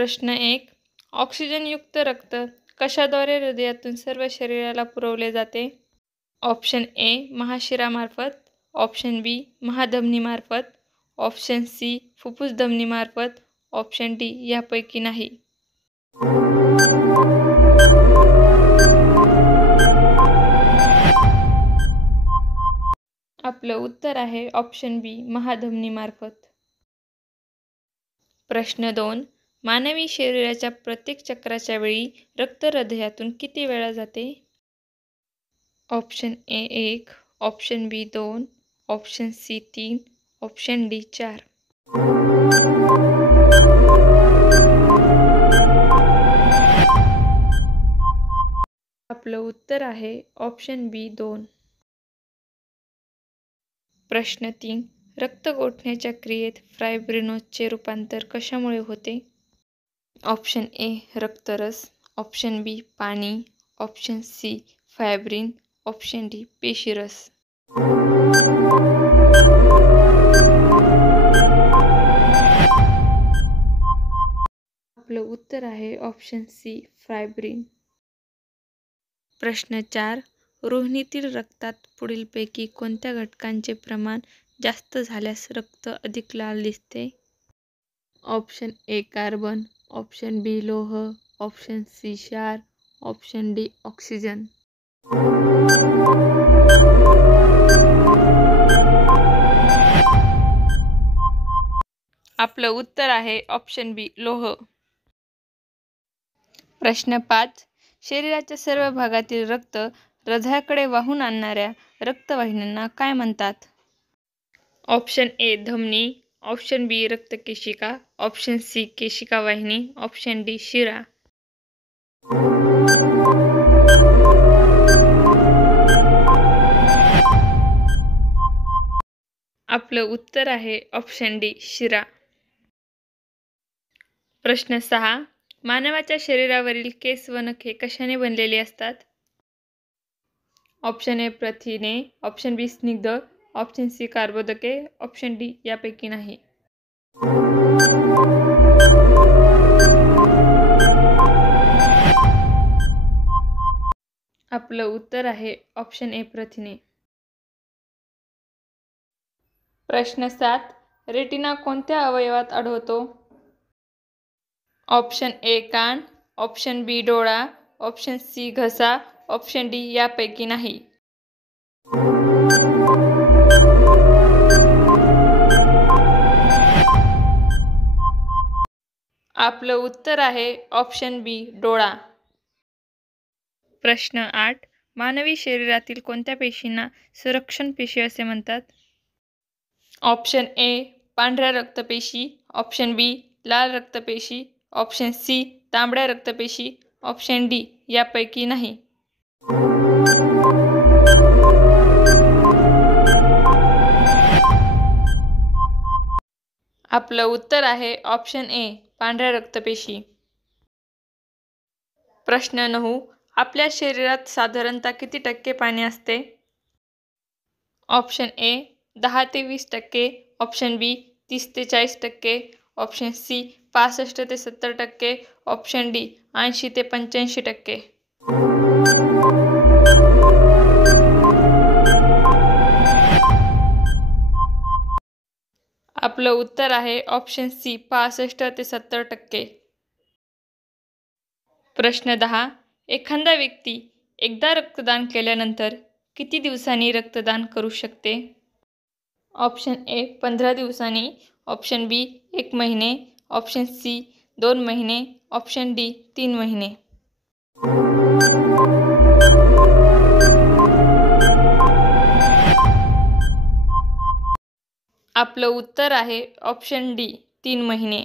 प्रश्न 1. ऑक्सिजनयुक्त रक्त कशाद्वारे हृदयातून सर्व शरीराला पुरवले जाते? ऑप्शन ए महाशिरामार्फत, ऑप्शन बी महाधमनीमार्फत, ऑप्शन सी फुफ्फुस धमनीमार्फत, ऑप्शन डी यापैकी नाही. आपलं उत्तर आहे ऑप्शन बी महाधमनीमार्फत. प्रश्न 2. मानवी शरीराच्या प्रत्येक चक्राच्या वेळी रक्त हृदयातून किती वेळा जाते? Option A 1, option B 2, option C 3, option D 4. आपलं उत्तर आहे ऑप्शन बी 2. प्रश्न 3. रक्त गोठण्याच्या क्रियेत फायब्रिनोजचे रूपांतर कशामुळे होते? ऑप्शन ए रक्तरस, ऑप्शन बी पाणी, option C fibrin, option D पेशीरस. आपलं उत्तर आहे ऑप्शन सी फायब्रिन. प्रश्न 4. रोहिणीतील रक्तात पुढीलपैकी कोणत्या घटकांचे प्रमाण जास्त झाल्यास रक्त अधिक लाल दिसते? ऑप्शन ए कार्बन, ऑप्शन बी लोह, ऑप्शन सी क्षार, ऑप्शन डी ऑक्सिजन. आपलं उत्तर आहे ऑप्शन बी लोह. प्रश्न 5. शरीराच्या सर्व भागातील रक्त हृदयाकडे वाहून आणणाऱ्या रक्तवाहिन्यांना काय म्हणतात? ऑप्शन ए धमनी, ऑप्शन बी रक्तकेशिका, ऑप्शन सी केशिका वाहिनी, ऑप्शन डी शिरा. आपलं उत्तर आहे ऑप्शन डी शिरा. प्रश्न 6. मानवाच्या शरीरावरील केस व नखे कशाने बनलेली असतात? ऑप्शन ए प्रथिने, ऑप्शन बी स्निग्ध, ऑप्शन सी कार्बोदके, ऑप्शन डी यापैकी नाही. आपलं उत्तर आहे ऑप्शन ए प्रथिने. प्रश्न 7. रेटिना कोणत्या अवयवात आढळतो? ऑप्शन ए कान, ऑप्शन बी डोळा, ऑप्शन सी घसा, ऑप्शन डी यापैकी नाही. आपलं उत्तर आहे ऑप्शन बी डोळा. प्रश्न 8. मानवी शरीरातील कोणत्या पेशींना संरक्षण पेशी असे म्हणतात? ऑप्शन ए पांढऱ्या रक्तपेशी, ऑप्शन बी लाल रक्तपेशी, ऑप्शन सी तांबड्या रक्तपेशी, ऑप्शन डी यापैकी नाही. आपलं उत्तर आहे ऑप्शन ए पांढऱ्या रक्तपेशी. प्रश्न 9. आपल्या शरीरात साधारणतः किती टक्के पाणी असते? ऑप्शन ए 10 ते 20%, ऑप्शन बी 30 ते 40%, ऑप्शन सी 65 ते 70%, ऑप्शन डी 80 ते 85%. आपलं उत्तर आहे ऑप्शन सी 65 ते 70%. प्रश्न 10. एखादा व्यक्ती एकदा रक्तदान केल्यानंतर किती दिवसांनी रक्तदान करू शकते? ऑप्शन ए 15 दिवसांनी, ऑप्शन बी 1 महिने, ऑप्शन सी 2 महिने, ऑप्शन डी 3 महिने. आपलं उत्तर आहे ऑप्शन डी 3 महिने.